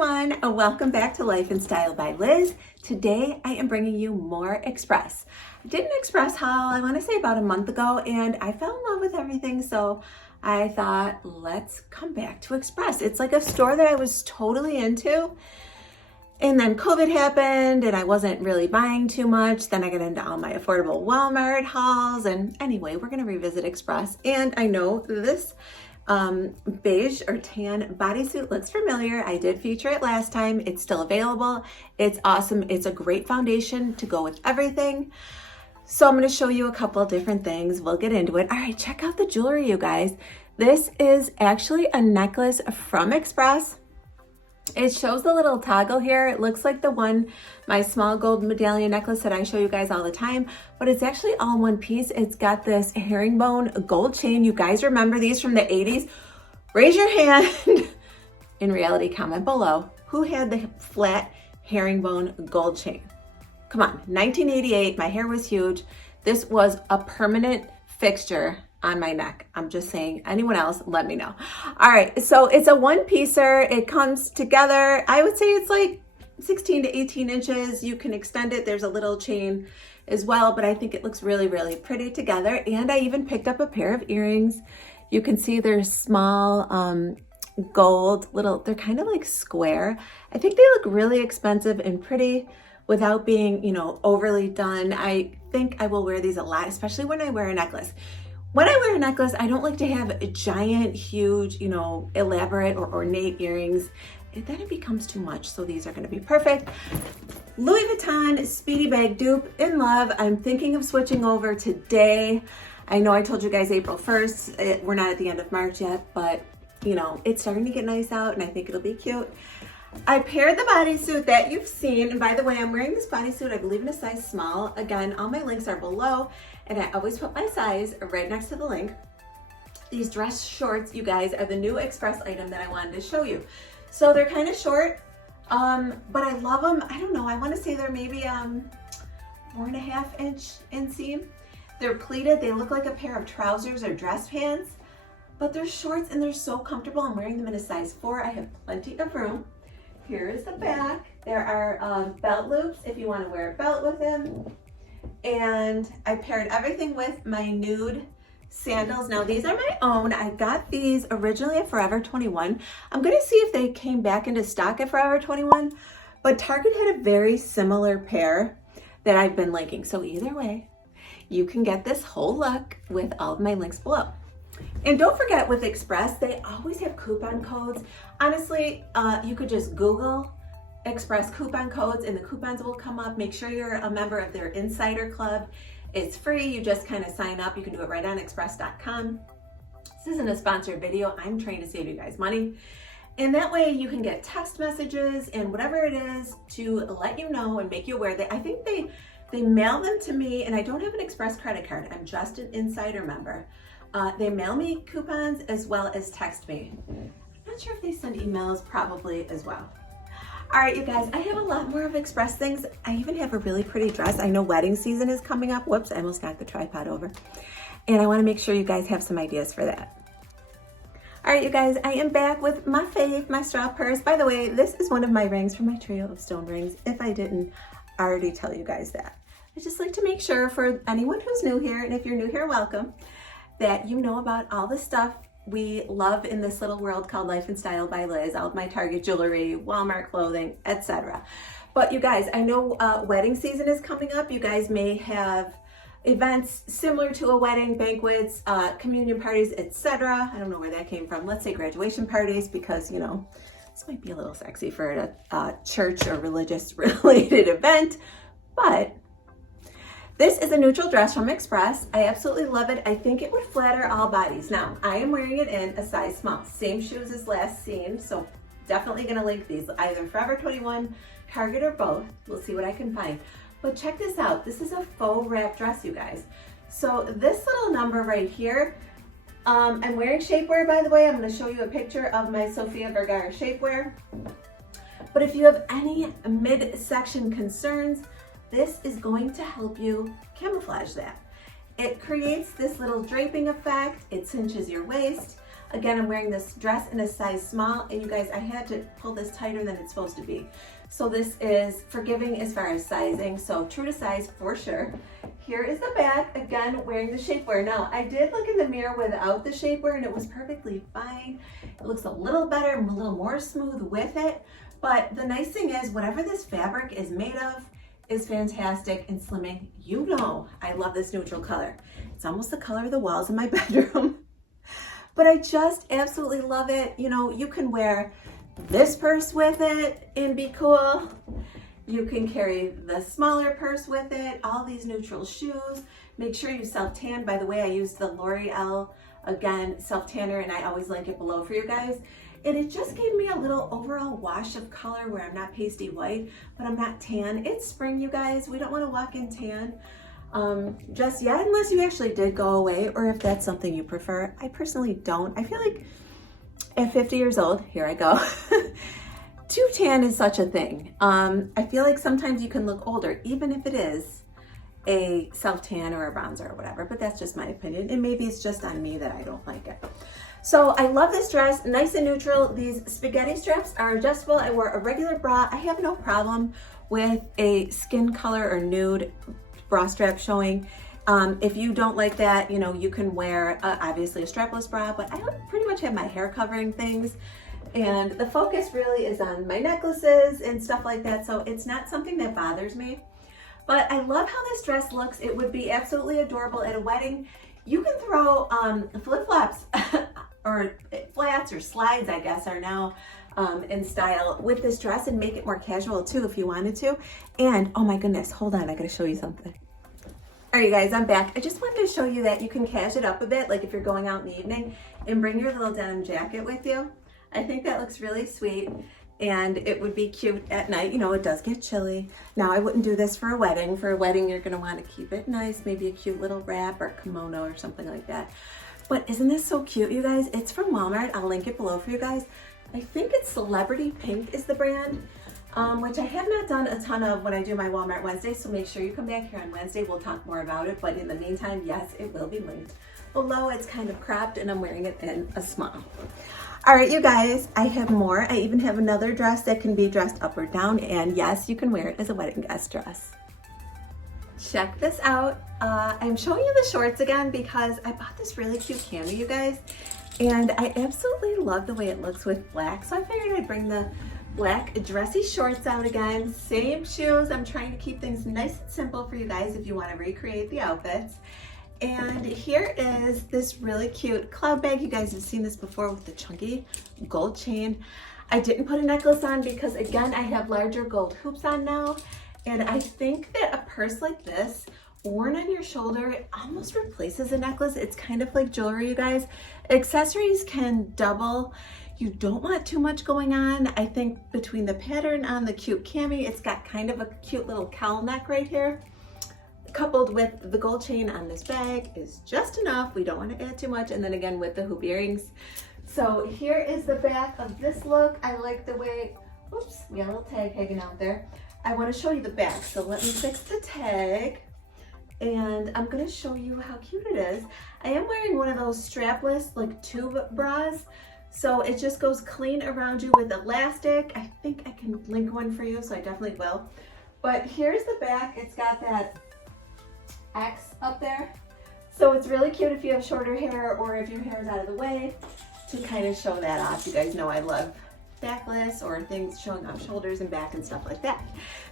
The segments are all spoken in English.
everyone, welcome back to Life and Style by Liz. Today I am bringing you more Express. I did an Express haul, I want to say about a month ago, and I fell in love with everything, so I thought let's come back to Express. It's like a store that I was totally into, and then COVID happened and I wasn't really buying too much. Then I got into all my affordable Walmart hauls, and anyway, we're going to revisit Express. And I know this beige or tan bodysuit looks familiar. I did feature it last time. It's still available. It's awesome. It's a great foundation to go with everything. So I'm going to show you a couple of different things. We'll get into it. All right, check out the jewelry, you guys. This is actually a necklace from Express. It shows the little toggle here. It looks like the one, my small gold medallion necklace that I show you guys all the time, but it's actually all in one piece. It's got this herringbone gold chain. You guys remember these from the 80s? Raise your hand. In reality, comment below. Who had the flat herringbone gold chain? Come on, 1988, my hair was huge. This was a permanent fixture on my neck. I'm just saying, anyone else, let me know. All right, so it's a one-piecer. It comes together. I would say it's like 16 to 18 inches. You can extend it. There's a little chain as well, but I think it looks really, really pretty together. And I even picked up a pair of earrings. You can see they're small, gold, little, they're kind of like square. I think they look really expensive and pretty without being, you know, overly done. I think I will wear these a lot, especially when I wear a necklace. When I wear a necklace, I don't like to have a giant, huge, you know, elaborate or ornate earrings. Then it becomes too much, so these are going to be perfect. Louis Vuitton Speedy Bag Dupe, in love. I'm thinking of switching over today. I know I told you guys April 1st. We're not at the end of March yet, but, you know, it's starting to get nice out, and I think it'll be cute. I paired the bodysuit that you've seen, and by the way, I'm wearing this bodysuit, I believe in a size small. Again, all my links are below, and I always put my size right next to the link. These dress shorts, you guys, are the new Express item that I wanted to show you. So they're kind of short, but I love them. I don't know, I want to say they're maybe 4.5 inch inseam. They're pleated. They look like a pair of trousers or dress pants, but they're shorts and they're so comfortable. I'm wearing them in a size 4. I have plenty of room. Here is the back. There are belt loops if you want to wear a belt with them. And I paired everything with my Nude sandals. Now these are my own. I got these originally at Forever 21. I'm going to see if they came back into stock at Forever 21, but Target had a very similar pair that I've been liking. So either way, you can get this whole look with all of my links below. And don't forget, with Express, they always have coupon codes. Honestly, you could just Google Express coupon codes and the coupons will come up. Make sure you're a member of their Insider Club. It's free. You just kind of sign up. You can do it right on express.com. This isn't a sponsored video. I'm trying to save you guys money. And that way you can get text messages and whatever it is to let you know and make you aware that I think they mail them to me, and I don't have an Express credit card. I'm just an Insider member. They mail me coupons as well as text me. I'm not sure if they send emails, probably as well. All right, you guys, I have a lot more of Express things. I even have a really pretty dress. I know wedding season is coming up. Whoops, I almost knocked the tripod over. And I want to make sure you guys have some ideas for that. All right, you guys, I am back with my fave, my straw purse. By the way, this is one of my rings from my trio of stone rings, if I didn't already tell you guys that. I just like to make sure for anyone who's new here, and if you're new here, welcome, that you know about all the stuff we love in this little world called Life and Style by Liz, all of my Target jewelry, Walmart clothing, etc. But you guys, I know wedding season is coming up. You guys may have events similar to a wedding, banquets, communion parties, etc. I don't know where that came from. Let's say graduation parties, because, you know, this might be a little sexy for a church or religious related event, but this is a neutral dress from Express. I absolutely love it. I think it would flatter all bodies. Now, I am wearing it in a size small. Same shoes as last seen, so definitely gonna link these, either Forever 21, Target, or both. We'll see what I can find. But check this out. This is a faux wrap dress, you guys. So this little number right here, I'm wearing shapewear, by the way. I'm gonna show you a picture of my Sofia Vergara shapewear. But if you have any midsection concerns, this is going to help you camouflage that. It creates this little draping effect. It cinches your waist. Again, I'm wearing this dress in a size small, and you guys, I had to pull this tighter than it's supposed to be. So this is forgiving as far as sizing, so true to size for sure. Here is the back, again, wearing the shapewear. Now, I did look in the mirror without the shapewear, and it was perfectly fine. It looks a little better, a little more smooth with it. But the nice thing is, whatever this fabric is made of is fantastic and slimming. You know, I love this neutral color. It's almost the color of the walls in my bedroom. But I just absolutely love it. You know, you can wear this purse with it and be cool. You can carry the smaller purse with it, all these neutral shoes. Make sure you self-tan. By the way, I used the L'Oreal, again, self-tanner, and I always link it below for you guys. And it just gave me a little overall wash of color where I'm not pasty white, but I'm not tan. It's spring, you guys. We don't want to walk in tan just yet, unless you actually did go away, or if that's something you prefer. I personally don't. I feel like at 50 years old, here I go, too tan is such a thing. I feel like sometimes you can look older, even if it is a self-tan or a bronzer or whatever, but that's just my opinion. And maybe it's just on me that I don't like it. So I love this dress, nice and neutral. These spaghetti straps are adjustable. I wore a regular bra. I have no problem with a skin color or nude bra strap showing. If you don't like that, you know, you can wear obviously a strapless bra, but I pretty much have my hair covering things. And the focus really is on my necklaces and stuff like that. So it's not something that bothers me. But I love how this dress looks. It would be absolutely adorable at a wedding. You can throw flip-flops or flats or slides, I guess, are now in style with this dress and make it more casual too if you wanted to. And oh my goodness, hold on, I gotta show you something. All right, you guys, I'm back. I just wanted to show you that you can cash it up a bit, like if you're going out in the evening, and bring your little denim jacket with you. I think that looks really sweet, and it would be cute at night. You know, it does get chilly. Now, I wouldn't do this for a wedding. For a wedding, you're gonna wanna keep it nice, maybe a cute little wrap or kimono or something like that. But isn't this so cute, you guys? It's from Walmart. I'll link it below for you guys. I think it's Celebrity Pink is the brand, which I have not done a ton of when I do my Walmart Wednesday, so make sure you come back here on Wednesday. We'll talk more about it, but in the meantime, yes, it will be linked below. It's kind of cropped, and I'm wearing it in a small. All right, you guys, I have more. I even have another dress that can be dressed up or down, and yes, you can wear it as a wedding guest dress. Check this out. I'm showing you the shorts again because I bought this really cute cami, you guys, and I absolutely love the way it looks with black. So I figured I'd bring the black dressy shorts out again. Same shoes. I'm trying to keep things nice and simple for you guys if you want to recreate the outfits. And here is this really cute cloud bag. You guys have seen this before with the chunky gold chain. I didn't put a necklace on because, again, I have larger gold hoops on now. And I think that a purse like this, worn on your shoulder, it almost replaces a necklace. It's kind of like jewelry, you guys. Accessories can double. You don't want too much going on. I think between the pattern on the cute cami, it's got kind of a cute little cowl neck right here, coupled with the gold chain on this bag is just enough. We don't want to add too much. And then again with the hoop earrings. So here is the back of this look. I like the way, oops, we got a little tag hanging out there. I want to show you the back. So let me fix the tag. And I'm going to show you how cute it is. I am wearing one of those strapless like tube bras. So it just goes clean around you with elastic. I think I can link one for you, so I definitely will. But here's the back. It's got that X up there. So it's really cute if you have shorter hair or if your hair is out of the way to kind of show that off. You guys know I love backless or things showing off shoulders and back and stuff like that.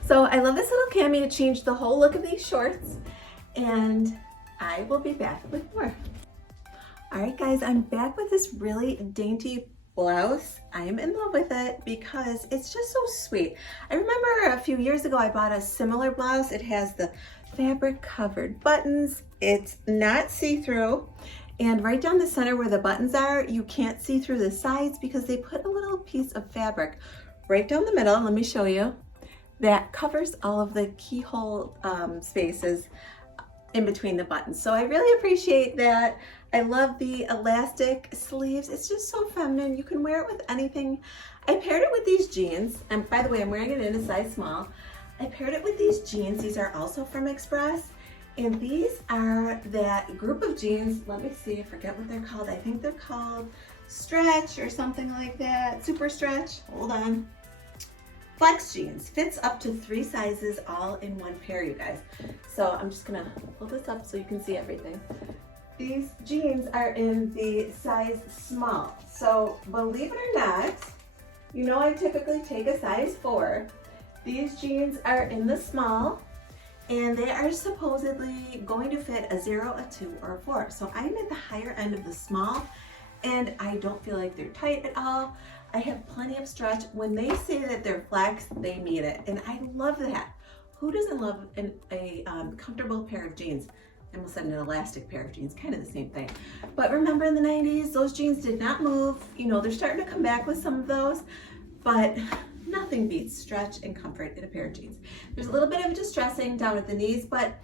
So I love this little cami. It changed the whole look of these shorts, and I will be back with more. All right, guys, I'm back with this really dainty blouse. I am in love with it because it's just so sweet. I remember a few years ago I bought a similar blouse. It has the fabric covered buttons. It's not see-through, and right down the center where the buttons are, you can't see through the sides because they put a little piece of fabric right down the middle. Let me show you. That covers all of the keyhole spaces in between the buttons. So I really appreciate that. I love the elastic sleeves. It's just so feminine. You can wear it with anything. I paired it with these jeans, and by the way, I'm wearing it in a size small. I paired it with these jeans. These are also from Express, and these are that group of jeans. Let me see, I forget what they're called. I think they're called stretch or something like that. Super stretch, hold on. Flex jeans, fits up to 3 sizes all in one pair, you guys. So I'm just gonna pull this up so you can see everything. These jeans are in the size small. So believe it or not, you know I typically take a size 4. These jeans are in the small, and they are supposedly going to fit a 0, a 2, or a 4. So I'm at the higher end of the small, and I don't feel like they're tight at all. I have plenty of stretch. When they say that they're flex, they mean it, and I love that. Who doesn't love a comfortable pair of jeans? I almost said an elastic pair of jeans, kind of the same thing. But remember in the 90s, those jeans did not move. You know, they're starting to come back with some of those, but nothing beats stretch and comfort in a pair of jeans. There's a little bit of distressing down at the knees, but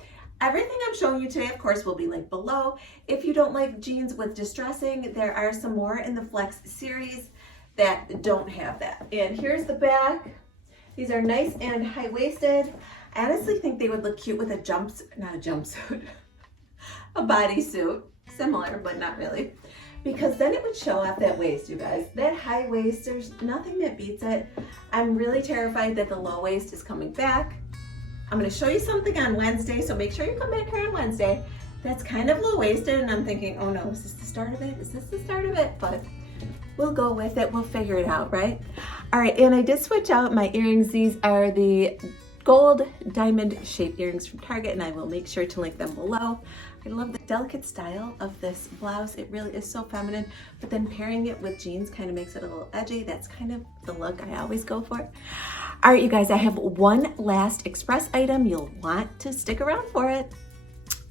everything I'm showing you today, of course, will be linked below. If you don't like jeans with distressing, there are some more in the Flex series that don't have that. And here's the back. These are nice and high-waisted. I honestly think they would look cute with a not a jumpsuit, a bodysuit. Similar, but not really. Because then it would show off that waist, you guys. That high waist, there's nothing that beats it. I'm really terrified that the low waist is coming back. I'm gonna show you something on Wednesday, so make sure you come back here on Wednesday. That's kind of low-waisted, and I'm thinking, oh no, is this the start of it? Is this the start of it? But we'll go with it, we'll figure it out, right? All right, and I did switch out my earrings. These are the gold diamond shaped earrings from Target, and I will make sure to link them below. I love the delicate style of this blouse. It really is so feminine, but then pairing it with jeans kind of makes it a little edgy. That's kind of the look I always go for. All right, you guys, I have one last express item. You'll want to stick around for it.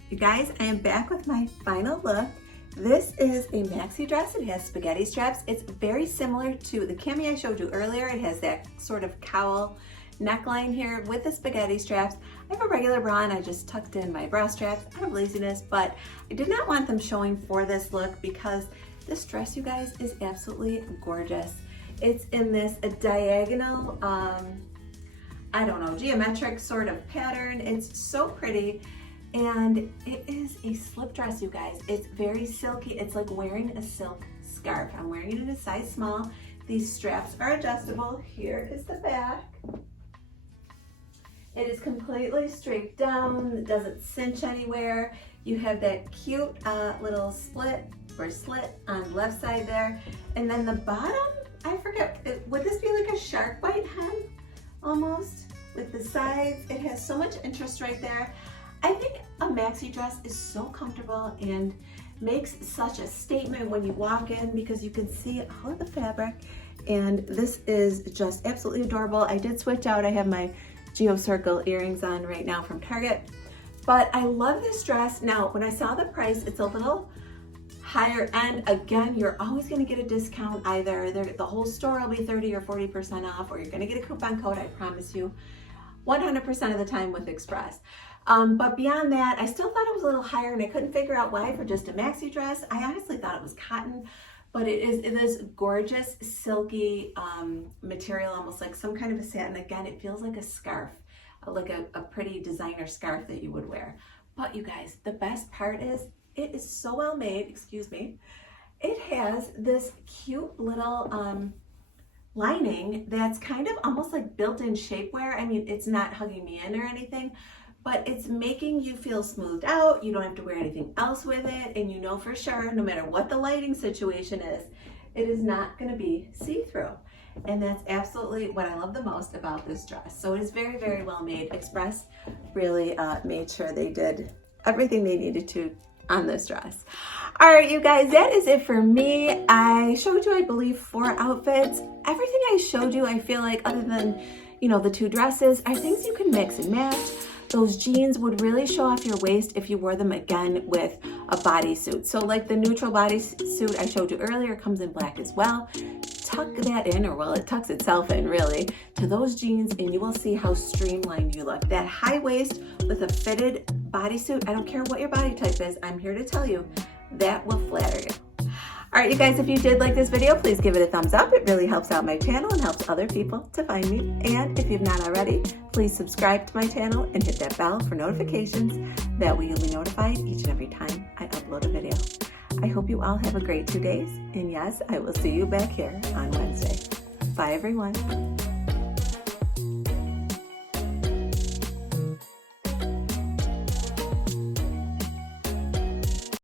You guys, I am back with my final look. This is a maxi dress. It has spaghetti straps. It's very similar to the Cami I showed you earlier. It has that sort of cowl neckline here with the spaghetti straps. I have a regular bra and I just tucked in my bra straps out of laziness, but I did not want them showing for this look because this dress, you guys, is absolutely gorgeous. It's in this diagonal, I don't know, geometric sort of pattern. It's so pretty. And it is a slip dress, you guys. It's very silky. It's like wearing a silk scarf. I'm wearing it in a size small. These straps are adjustable. Here is the back. It is completely straight down. It doesn't cinch anywhere. You have that cute little split or slit on the left side there. And then the bottom, I forget, would this be like a shark bite hem almost? With the sides, it has so much interest right there. I think a maxi dress is so comfortable and makes such a statement when you walk in because you can see all of the fabric, and this is just absolutely adorable. I did switch out. I have my Geo Circle earrings on right now from Target, but I love this dress. Now, when I saw the price, it's a little higher end. Again, you're always gonna get a discount. Either the whole store will be 30 or 40% off, or you're gonna get a coupon code, I promise you, 100% of the time with Express. But beyond that, I still thought it was a little higher, and I couldn't figure out why for just a maxi dress. I honestly thought it was cotton, but it is this gorgeous silky material, almost like some kind of a satin. Again, it feels like a scarf, like a pretty designer scarf that you would wear. But you guys, the best part is it is so well made, excuse me. It has this cute little lining that's kind of almost like built-in shapewear. I mean, it's not hugging me in or anything, but it's making you feel smoothed out. You don't have to wear anything else with it, and you know for sure, no matter what the lighting situation is, it is not gonna be see-through. And that's absolutely what I love the most about this dress. So it is very, very well made. Express really made sure they did everything they needed to on this dress. All right, you guys, that is it for me. I showed you, I believe, 4 outfits. Everything I showed you, I feel like, other than, you know, the 2 dresses, are things you can mix and match. Those jeans would really show off your waist if you wore them again with a bodysuit. So like the neutral bodysuit I showed you earlier comes in black as well. Tuck that in, or well, it tucks itself in really, to those jeans, and you will see how streamlined you look. That high waist with a fitted bodysuit, I don't care what your body type is, I'm here to tell you, that will flatter you. All right, you guys, if you did like this video, please give it a thumbs up. It really helps out my channel and helps other people to find me. And if you've not already, please subscribe to my channel and hit that bell for notifications. That way you'll be notified each and every time I upload a video. I hope you all have a great 2 days. And yes, I will see you back here on Wednesday. Bye everyone.